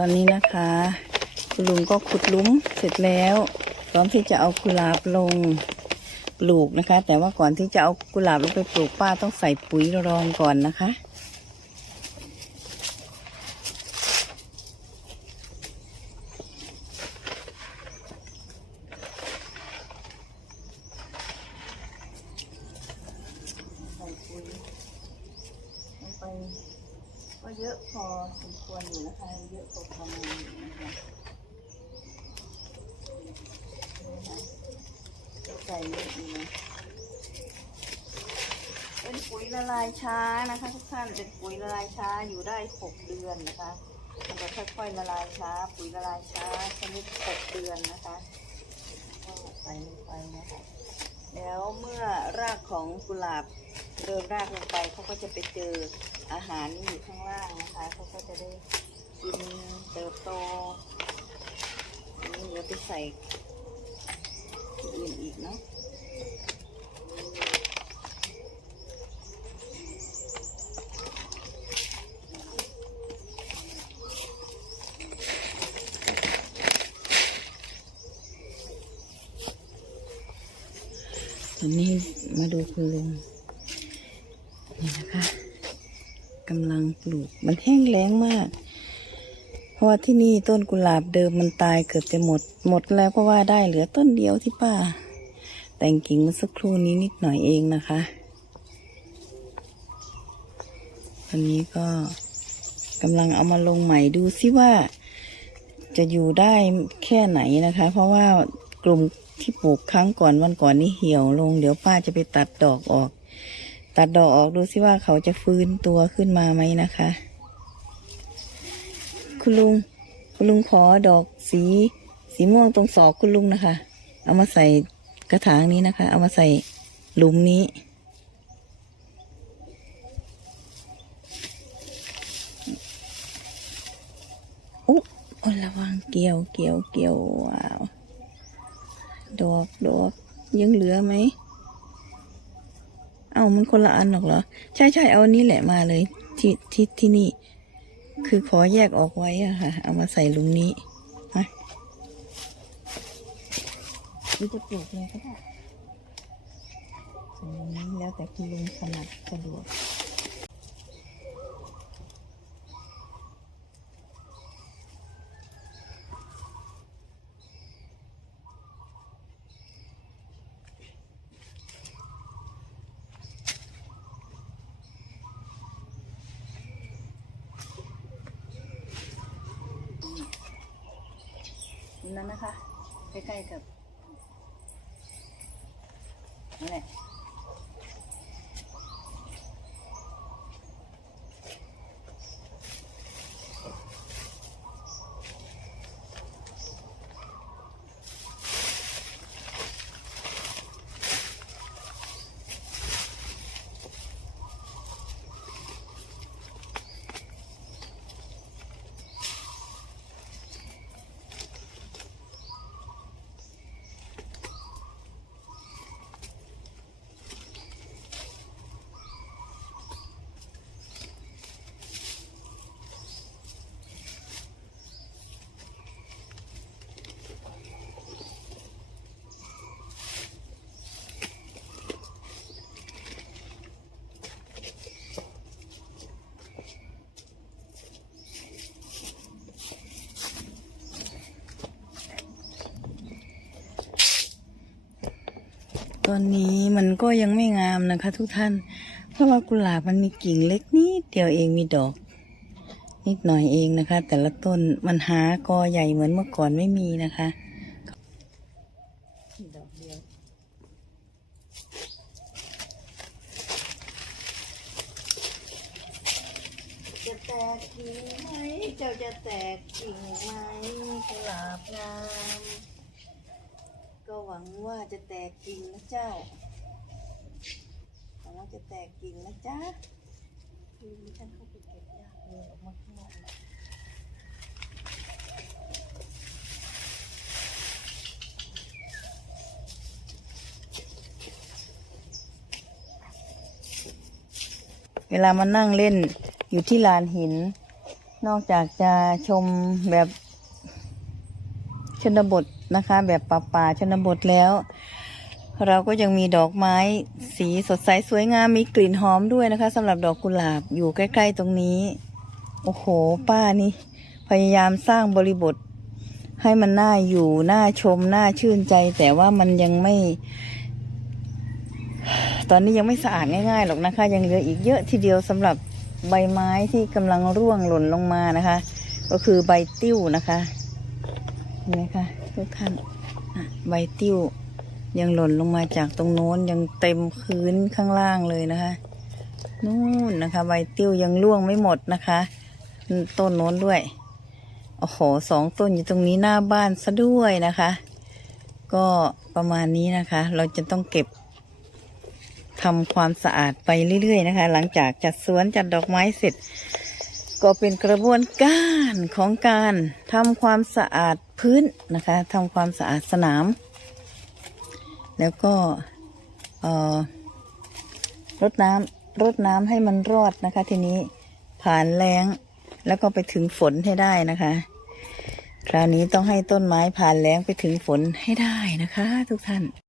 ตอนนี้นะคะ คุณลุงก็ขุดลุมเสร็จแล้ว พร้อมที่จะเอากุหลาบลงปลูกนะคะ แต่ว่าก่อนที่จะเอากุหลาบลงไปปลูกป้าต้องใส่ปุ๋ยรองก่อนนะคะ ใส่ปุ๋ยลงไปก็ เยอะพอสมควรอยู่นะคะ เยอะพอประมาณอยู่นะคะดูนะใส่เยอะอยู่นะเป็นปุ๋ยละลายช้านะคะทุกท่านเป็นปุ๋ยละลายช้าอยู่ได้หกเดือนนะคะมันจะค่อยๆละลายช้า ปุ๋ยละลายช้าชนิดหกเดือนนะคะก็ใส่ลงไปนะคะแล้วเมื่อรากของกุหลาบเดินรากลงไปเขาก็จะไปเจอ อาหารอยู่ข้างล่างนะคะเขาก็จะได้กินเติบโตอันนี้เดี๋ยวไปใส่ที่อื่นอีกเนาะตอนนี้มาดูคุณลุงนี่นะคะ กำลังปลูก มันแห้งแล้งมาก เพราะว่าที่นี่ต้นกุหลาบเดิมมันตายเกือบจะหมด หมดแล้วก็ว่าได้เหลือต้นเดียวที่ป้า แต่งกิ่งเมื่อสักครู่นี้นิดหน่อยเองนะคะวันนี้ก็กำลังเอามาลงใหม่ดูซิว่า จะอยู่ได้แค่ไหนนะคะ เพราะว่ากลุ่มที่ปลูกครั้งก่อนวันก่อนนี่เหี่ยวลง เดี๋ยวป้าจะไปตัดดอกออก ตัดดอกออกดูซิว่าเขาจะฟื้นตัวขึ้นมาไหมนะคะ คุณลุง คุณลุงขอดอกสี สีม่วงตรงศอกคุณลุงนะคะ เอามาใส่กระถางนี้นะคะ เอามาใส่หลุมนี้ อุ๊โอ้ยระวังเกี่ยวเกี่ยวเกี่ยวว้าว ดอกดอกยังเหลือไหม เอามันคนละอันหรอกเหรอ ใช่ใช่เอาอันนี้แหละมาเลย ที่ที่ที่นี่ คือขอแยกออกไว้อะค่ะ เอามาใส่หลุมนี้มาหรือจะปลูกเลยก็ได้ใส่หลุมนี้แล้วแต่คุณลุงถนัดสะดวก นั่นนะคะ ใกล้ๆกับนั่นแหละ ตอนนี้มันก็ยังไม่งามนะคะ ทุกท่าน เพราะว่ากุหลาบมันมีกิ่งเล็กนิดเดียวเองมีดอก นิดหน่อยเองนะคะ แต่ละต้นมันหากอใหญ่เหมือนเมื่อก่อนไม่มีนะคะจะแตกกิ่งไหมเจ้าจะแตกกิ่งไหมกุหลาบงาม วังว่าจะแตกกิ่งนะเจ้าหวังว่าจะแตกกิ่งนะจ๊ะคือฉันเข้าไปเก็บยากเลยออกมาข้างนอกเวลามานั่งเล่นอยู่ที่ลานหิน นอกจากจะชมแบบชนบท นะคะ แบบป่าป่าๆชนบทแล้ว เราก็ยังมีดอกไม้สีสดใสสวยงามมีกลิ่นหอมด้วยนะคะสำหรับดอกกุหลาบอยู่ใกล้ ๆ ตรงนี้ โอ้โห ป้านี่ พยายามสร้างบริบท ให้มันน่าอยู่น่าชมน่าชื่นใจ แต่ว่ามันยังไม่ ตอนนี้ยังไม่สะอาดง่ายๆหรอกนะคะ ยังเหลืออีกเยอะทีเดียวสำหรับใบไม้ที่กำลังร่วงหล่นลงมานะคะ ก็คือใบติ้วนะคะเห็นไหมคะ ทุกท่านใบติ้วยังหล่นลงมาจากตรงโน้นยังเต็มพื้นข้างล่างเลยนะคะนู่นนะคะ ใบติ้วยังร่วงไม่หมดนะคะ ต้นโน้นด้วยโอ้โหสองต้นอยู่ตรงนี้หน้าบ้านซะด้วยนะคะ ก็ประมาณนี้นะคะ เราจะต้องเก็บทำความสะอาดไปเรื่อยๆนะคะ หลังจากจัดสวนจัดดอกไม้เสร็จ ก็เป็นกระบวนการของการทำความสะอาด พื้นนะคะทำความสะอาดสนาม แล้วก็รดน้ำรดน้ำให้มันรอดนะคะ ทีนี้ผ่านแรงแล้วก็ไปถึงฝนให้ได้นะคะ คราวนี้ต้องให้ต้นไม้ผ่านแรงไปถึงฝนให้ได้นะคะ ทุกท่าน